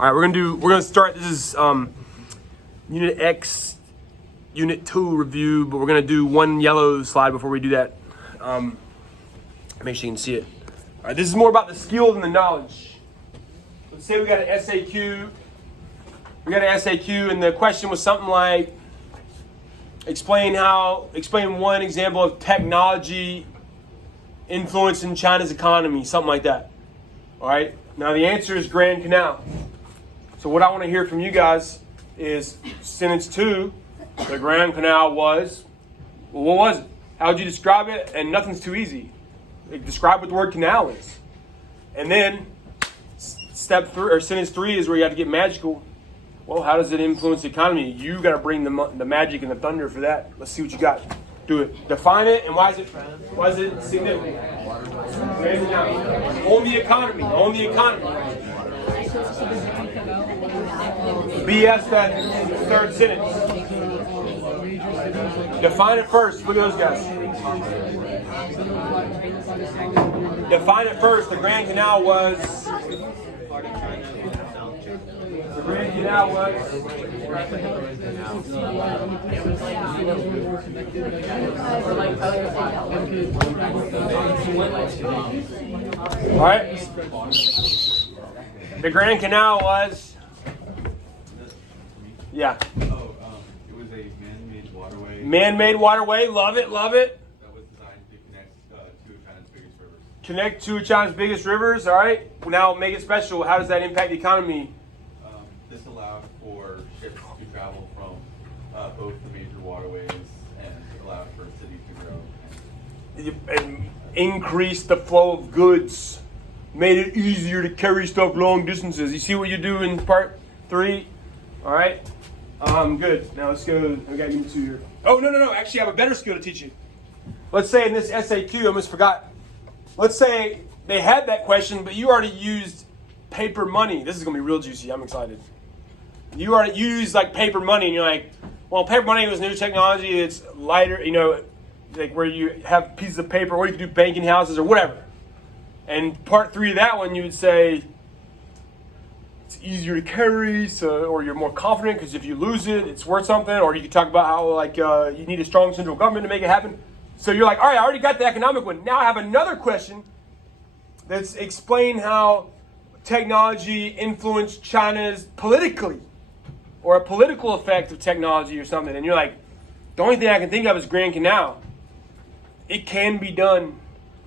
All right, we're gonna start. This is Unit X, Unit 2 review, but we're gonna do one yellow slide before we do that. Make sure you can see it. All right, this is more about the skills and the knowledge. Let's say we got an SAQ. We got an SAQ, and the question was something like, explain one example of technology influencing China's economy, something like that. All right. Now the answer is Grand Canal. So what I want to hear from you guys is sentence 2. The Grand Canal was. Well, what was it? How would you describe it? And nothing's too easy. Describe what the word canal is. And then step 3 or sentence 3 is where you have to get magical. Well, how does it influence the economy? You got to bring the magic and the thunder for that. Let's see what you got. Do it. Define it, and why is it significant? Own the economy. Own the economy. BS that third sentence. Define it first. Look at those guys. Define it first. The Grand Canal was. The Grand Canal was. All right. The Grand Canal was. Yeah. It was a man-made waterway. Man-made waterway. Love it. Love it. That was designed to connect two of China's biggest rivers. Connect two of China's biggest rivers. All right. Now make it special. How does that impact the economy? This allowed for ships to travel from both the major waterways and allowed for cities to grow. And increase the flow of goods. Made it easier to carry stuff long distances. You see what you do in part 3? All right. Good. Now let's go. We got Unit 2 here. Oh, no. Actually, I have a better skill to teach you. Let's say in this SAQ, I almost forgot. Let's say they had that question, but you already used paper money. This is going to be real juicy. I'm excited. You used like paper money, and you're like, well, paper money was new technology. It's lighter, like where you have pieces of paper, or you can do banking houses or whatever. And part 3 of that one, you would say it's easier to carry, or you're more confident because if you lose it, it's worth something. Or you could talk about how you need a strong central government to make it happen. So you're like, all right, I already got the economic one. Now I have another question that's explain how technology influenced China's politically, or a political effect of technology or something. And you're like, the only thing I can think of is Grand Canal. It can be done.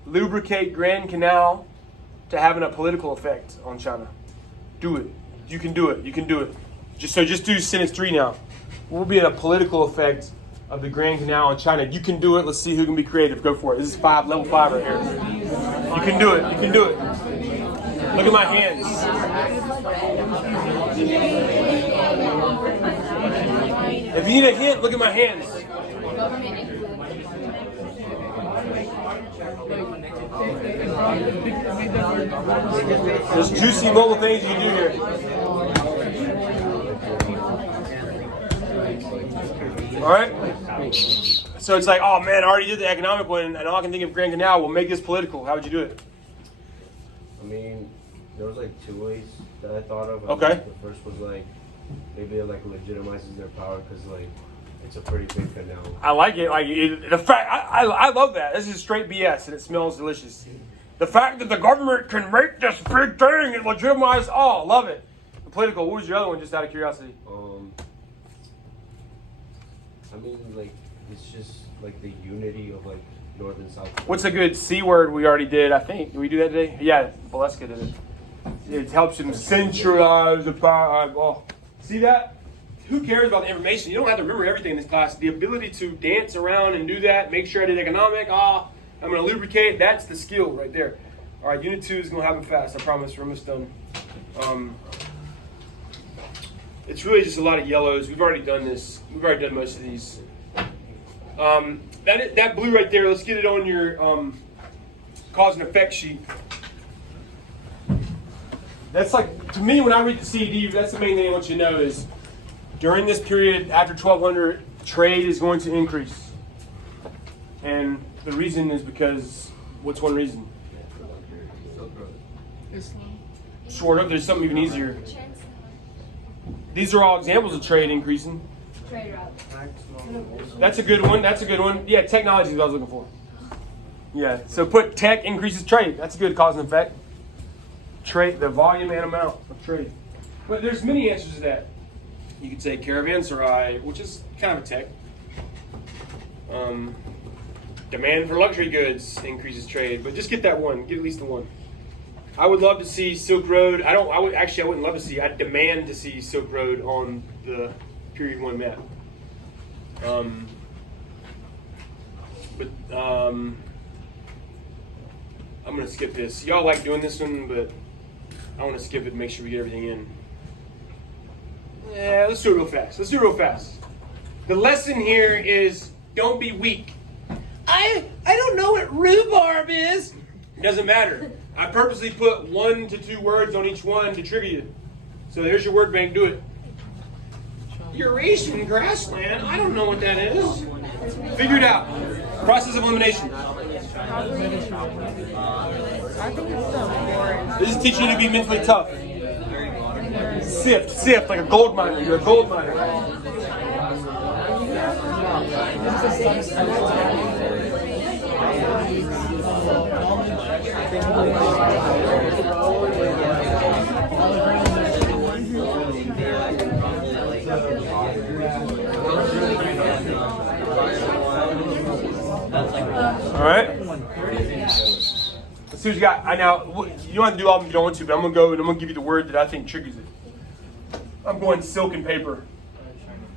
Lubricate Grand Canal to having a political effect on China. Do it. You can do it. You can do it. Just do sentence 3 now. What will be a political effect of the Grand Canal on China? You can do it. Let's see who can be creative. Go for it. This is level 5 right here. You can do it. You can do it. Look at my hands. If you need a hint, look at my hands. There's juicy mobile things you can do here. All right. So it's like, oh man, I already did the economic one, and all I can think of Grand Canal. We'll make this political. How would you do it? I mean, there was like 2 ways that I thought of. Okay. The first was like maybe it like legitimizes their power because like it's a pretty big canal. I like it. The fact I love that. This is straight BS, and it smells delicious. The fact that the government can make this big thing and legitimize all. Love it. The political. What was your other one? Just out of curiosity. I mean, like it's just like the unity of like North and South. What's a good C word we already did? I think. Did we do that today? Yeah, Valeska did it. It helps them centralize the power. Oh, see that? Who cares about the information? You don't have to remember everything in this class. The ability to dance around and do that, make sure I did economic. I'm going to lubricate. That's the skill right there. All right, Unit 2 is going to happen fast. I promise. We're almost done. It's really just a lot of yellows. We've already done this. We've already done most of these. That blue right there, let's get it on your cause and effect sheet. That's like, to me, when I read the CD, that's the main thing I want you to know is during this period after 1200, trade is going to increase. And the reason is because, what's one reason? Islam. Short up, there's something even easier. These are all examples of trade increasing. Trade routes. That's a good one. That's a good one. Yeah, technology is what I was looking for. Yeah, so put tech increases trade. That's a good cause and effect. Trade, the volume and amount of trade. But there's many answers to that. You could say caravanserai, which is kind of a tech. Demand for luxury goods increases trade, but just get that one. Get at least the one. I would love to see Silk Road. I wouldn't love to see. I'd demand to see Silk Road on the period 1 map. I'm going to skip this. Y'all like doing this one, but I want to skip it and make sure we get everything in. Yeah, let's do it real fast. The lesson here is don't be weak. I don't know what rhubarb is. It doesn't matter. I purposely put 1 to 2 words on each one to trigger you. So there's your word bank. Do it. Eurasian grassland. I don't know what that is. Figure it out. Process of elimination. This is teaching you to be mentally tough. Sift like a gold miner. You're a gold miner. All right. Let's see what you got. You don't have to do all of them if you don't want to, but I'm gonna go and I'm gonna give you the word that I think triggers it. I'm going silk and paper.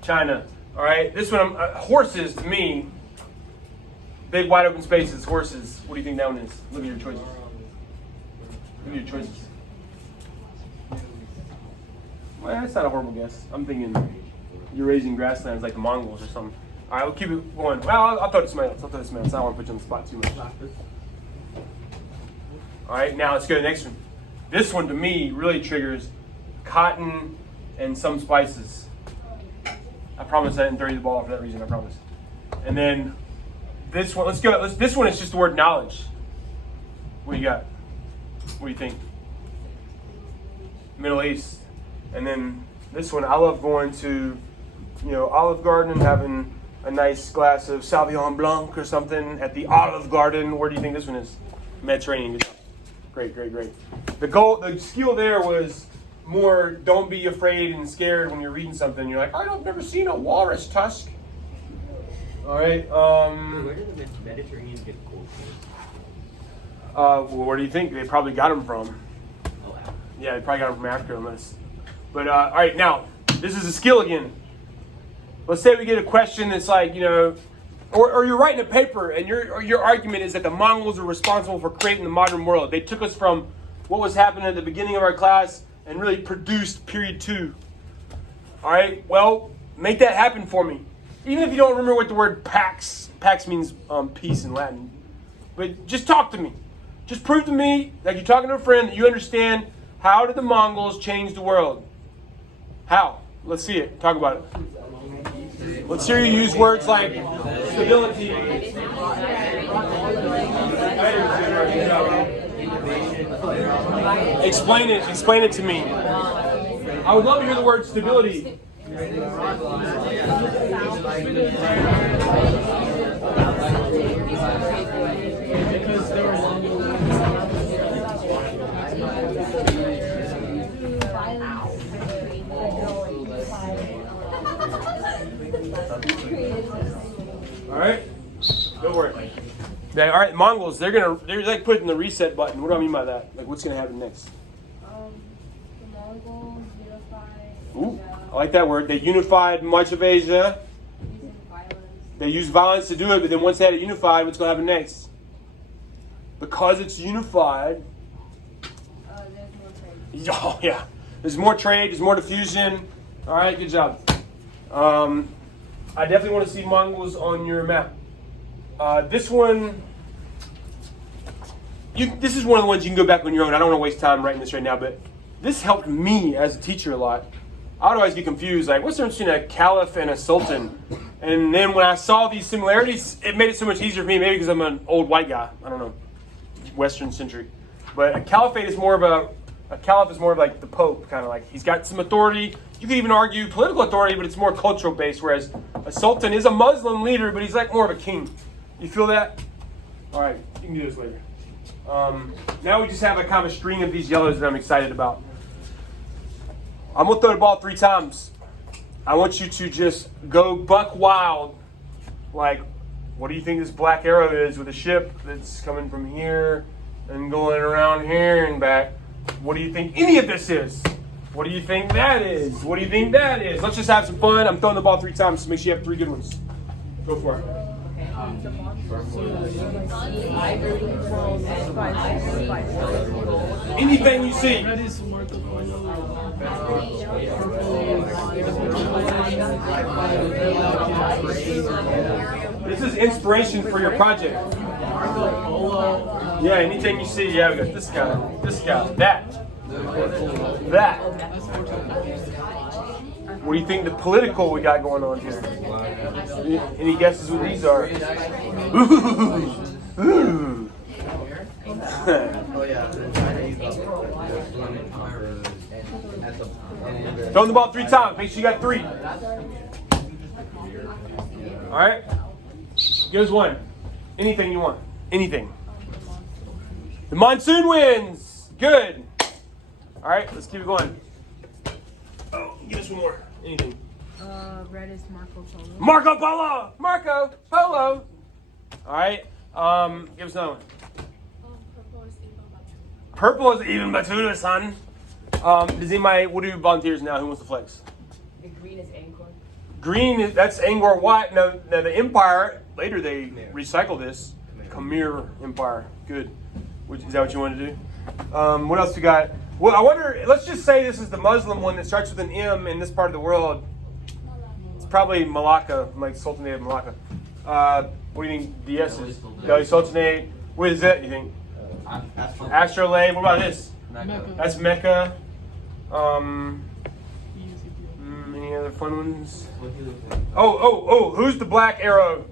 China. All right. This one, horses to me. Big wide open spaces. Horses. What do you think that one is? Look at your choices. Well, that's not a horrible guess. I'm thinking Eurasian grasslands like the Mongols or something. All right, we'll keep it going. Well, I'll throw it to somebody else. I don't want to put you on the spot too much. All right, now let's go to the next one. This one, to me, really triggers cotton and some spices. I promise I didn't throw you the ball for that reason, I promise. And then this one, this one is just the word knowledge. What do you got? What do you think? Middle East. And then this one, I love going to, Olive Garden and having a nice glass of Sauvignon Blanc or something at the Olive Garden. Where do you think this one is? Mediterranean. Good job. Great. The skill there was more don't be afraid and scared when you're reading something. You're like, I've never seen a walrus tusk. All right. Where did the Mediterranean get gold? Well, where do you think they probably got them from? Oh, wow. Yeah, they probably got them from Africa, unless. But all right, now this is a skill again. Let's say we get a question that's like, or you're writing a paper and your argument is that the Mongols are responsible for creating the modern world. They took us from what was happening at the beginning of our class and really produced period 2. All right, well, make that happen for me. Even if you don't remember what the word pax means, peace in Latin. But just talk to me. Just prove to me, like you're talking to a friend, that you understand how did the Mongols change the world? How? Let's see it. Talk about it. Let's hear you use words like stability. Explain it to me. I would love to hear the word stability. All right, go for it. Yeah, all right, Mongols. They're like putting the reset button. What do I mean by that? Like, what's gonna happen next? The Mongols unified. Ooh, I like that word. They unified much of Asia. Using violence. They used violence to do it, but then once they had it unified, what's gonna happen next? Because it's unified. There's more trade. Oh yeah, there's more trade. There's more diffusion. All right, good job. I definitely want to see Mongols on your map. This one, this is one of the ones you can go back on your own. I don't want to waste time writing this right now, but this helped me as a teacher a lot. I would always get confused, like, what's the difference between a caliph and a sultan? And then when I saw these similarities, it made it so much easier for me, maybe because I'm an old white guy. I don't know, Western century. But a caliphate is more of A caliph is more of like the Pope, kind of like he's got some authority. You could even argue political authority, but it's more cultural based. Whereas a sultan is a Muslim leader, but he's like more of a king. You feel that? All right, you can do this later. Now we just have a kind of a string of these yellows that I'm excited about. I'm gonna throw the ball 3 times. I want you to just go buck wild. Like, what do you think this black arrow is with a ship that's coming from here and going around here and back? What do you think any of this is? What do you think that is? What do you think that is? Let's just have some fun. I'm throwing the ball 3 times, so make sure you have 3 good ones. Go for it. Anything you see. This is inspiration for your project. Yeah, anything you see. Yeah, we got this guy, that. What do you think the political we got going on here? Any guesses what these are? Ooh. Throwing the ball 3 times. Make sure you got 3. All right. Give us 1. Anything you want. Anything. The monsoon winds. Good. All right. Let's keep it going. Oh, give us 1 more. Anything. Red is Marco Polo. Marco Polo. Marco Polo. All right. Give us another one. Purple is even Batuta, son. Does anybody? What do volunteers now? Who wants to flex? The green is Angkor. Green, that's Angkor Wat. Now the Empire, later they recycle this. Khmer Empire. Good. Is that what you want to do? What else we got? Well, I wonder, let's just say this is the Muslim one that starts with an M in this part of the world. It's probably Malacca, like Sultanate of Malacca. What do you think DS is? Delhi Sultanate. What is that, you think? Astrolabe. What about this? Mecca. That's Mecca. Any other fun ones? Oh, who's the black arrow?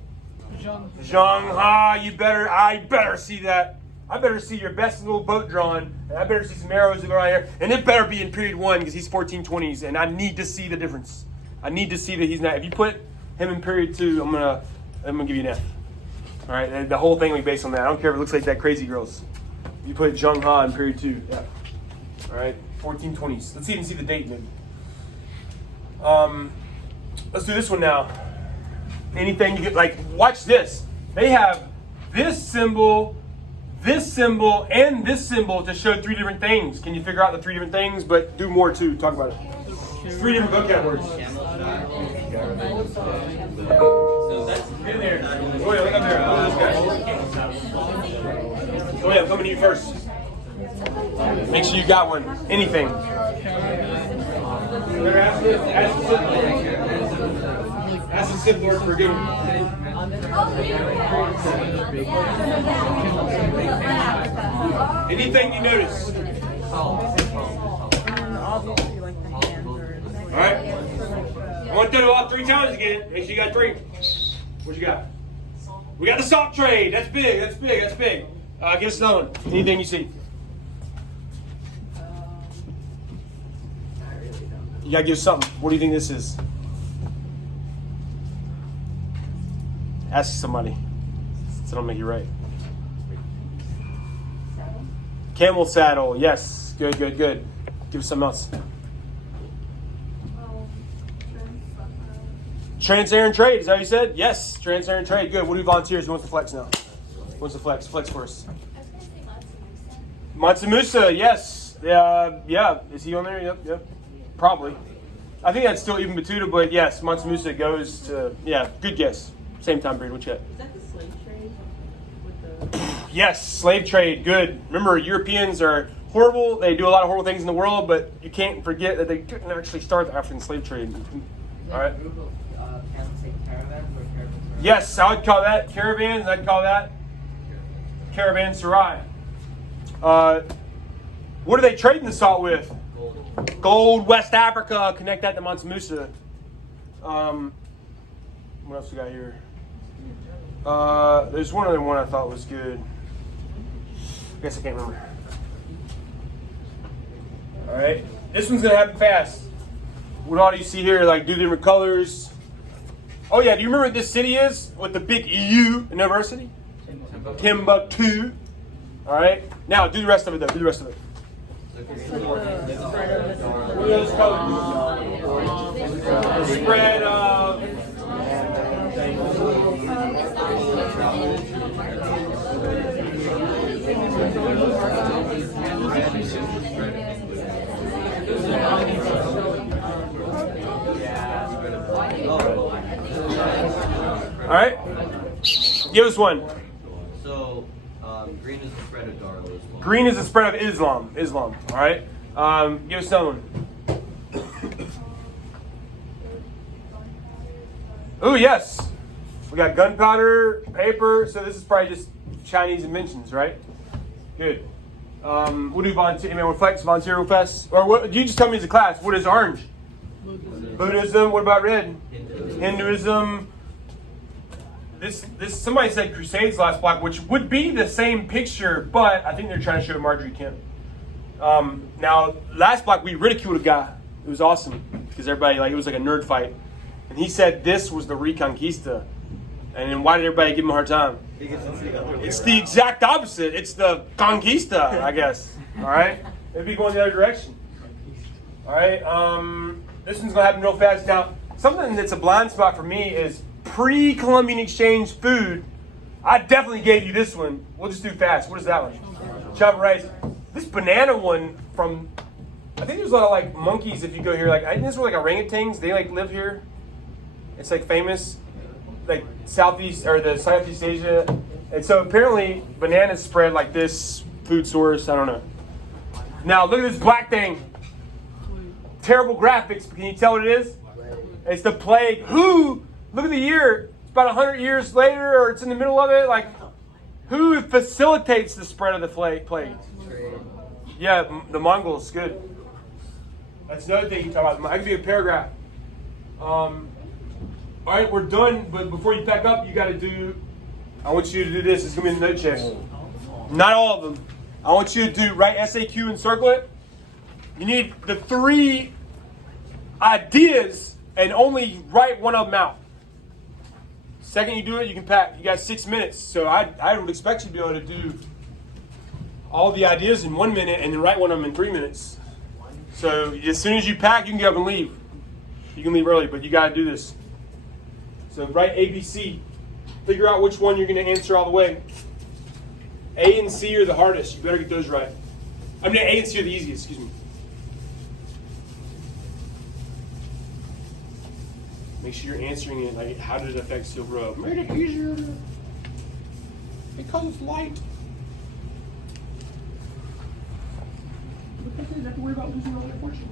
Zhang Ha, I better see that. I better see your best little boat drawn, and I better see some arrows around here, and it better be in period 1 because he's 1420s, and I need to see the difference. I need to see that he's not. If you put him in period 2, I'm gonna give you an F. All right, the whole thing will be based on that. I don't care if it looks like that crazy girls. You put Zhang Ha in period 2, yeah. All right, 1420s. Let's even see the date maybe. Let's do this one now. Anything you get, like, watch this. They have this symbol, and this symbol to show 3 different things. Can you figure out the 3 different things? But do more too. Talk about it. It's 3 different vocab words. So that's in there. Oh yeah, look up there. Look at this guy. Oh yeah, I'm coming to you first. Make sure you got one. Anything. Ask the Sith Lord for a good one. Anything you notice? Obviously, like the hands or. Alright. I want to do it all 3 times again. Make sure you got 3. What you got? We got the salt trade. That's big. Give us another one. Anything you see? You gotta give something. What do you think this is? Ask somebody. So don't make you right. Camel saddle. Yes. Good. Give us something else. Trans-Saharan trade. Is that what you said? Yes. Trans-Saharan trade. Good. What do volunteers? Who wants to flex now? Who wants to flex? Flex for us. Mansa Musa. Yes. Yeah. Is he on there? Yep. Probably. I think that's still Ibn Battuta, but yes, Mansa Musa goes to, good guess. Same time period. What you got? Is that the slave trade? With the... Yes, slave trade. Good. Remember, Europeans are horrible. They do a lot of horrible things in the world, but you can't forget that they didn't actually start the African slave trade. All right. Yes, I would call that caravans. I'd call that caravanserai. What are they trading the salt with? Gold, West Africa. Connect that to Mansa Musa. What else we got here? There's one other one I thought was good. I guess I can't remember. All right. This one's gonna happen fast. What all do you see here? Like do different colors. Oh yeah, do you remember what this city is with the big EU university? Timbuktu. All right. Now do the rest of it though. Do the rest of it. Look at those colors. The spread of. All right. Give us one. So, green is the spread of Darla. Green is the spread of Islam. Islam. All right. Give us another one. Oh yes. We got gunpowder, paper. So this is probably just Chinese inventions, right? Good. We'll do volunteer. Anyone want to flex volunteer real fast? Or what? You just tell me as a class. What is orange? Buddhism. What about red? Hinduism. This somebody said Crusades last block, which would be the same picture, but I think they're trying to show Marjorie Kemp. Now last block we ridiculed a guy. It was awesome because everybody it was like a nerd fight, and he said this was the Reconquista, and then why did everybody give him a hard time? It's the exact opposite. It's the Conquista, I guess. All right, maybe going the other direction. All right, this one's gonna happen real fast. Now something that's a blind spot for me is pre-Columbian Exchange food. I definitely gave you this one. We'll just do fast. What is that one? Chopped rice. This banana one from, I think there's a lot of like monkeys if you go here. Like I think this were like orangutans. They like live here. It's like famous, like Southeast Asia. And so apparently bananas spread like this food source. I don't know. Now look at this black thing. Terrible graphics. But can you tell what it is? It's the plague. Who? Look at the year. It's about 100 years later, or it's in the middle of it. Like, who facilitates the spread of the plague? Yeah, the Mongols. Good. That's another thing you talk about. I can be a paragraph. All right, we're done. But before you pack up, you got to do. I want you to do this. It's gonna be the note check. Not all of them. I want you to write SAQ and circle it. You need the 3 ideas and only write one of them out. Second you do it, you can pack. You got 6 minutes. So I would expect you to be able to do all the ideas in 1 minute and then write one of them in 3 minutes. So as soon as you pack, you can get up and leave. You can leave early, but you got to do this. So write ABC. Figure out which one you're going to answer all the way. A and C are the hardest. You better get those right. I mean, A and C are the easiest, excuse me. Make sure you're answering it like, how did it affect Silver Oak? Made it easier because it's light. Because they didn't have to worry about losing all their fortune.